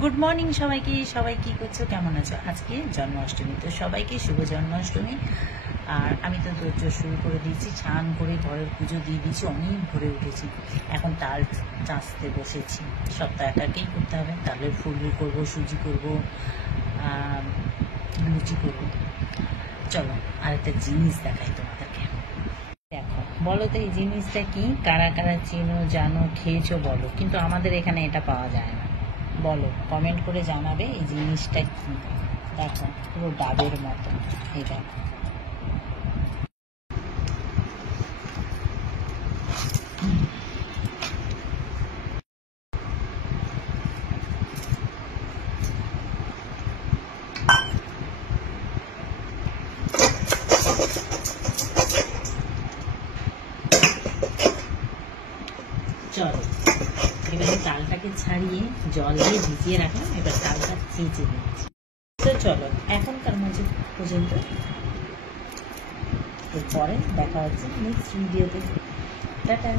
Good morning সবাইকে। সবাই কি করছো, কেমন আছো? আজকে জন্মাষ্টমী, তো সবাইকে শুভ জন্মাষ্টমী। আর আমি তো দৌড় শুরু করে দিয়েছি, স্নান করে ঘরের পুজো দিয়ে দিয়েছি, অনেক ভরে উঠেছি। এখন তাল চাঁচতে বসেছি। সব তো একাকেই করতে হবে। তালের ফুলরি করবো, সুজি করবো, লুচি করবো। চলো আর একটা জিনিস দেখাই তোমাদেরকে। দেখো, বলো তো এই জিনিসটা কি? কারা কারা চেনো, জানো, খেয়েছো বলো। কিন্তু আমাদের এখানে এটা পাওয়া যায় না। বলো, কমেন্ট করে জানাবে এই জিনিসটা কি। দেখো, পুরো ডাবের মতো। এই দেখো, চলো এবারে তালটাকে ছাড়িয়ে জল দিয়ে ভিজিয়ে রাখলাম, এবার তালটা চেঁচে দিচ্ছি। তো চলো এখনকার মধ্যে পর্যন্ত, এরপরে দেখা হচ্ছে নেক্সট ভিডিওতে। টাটা।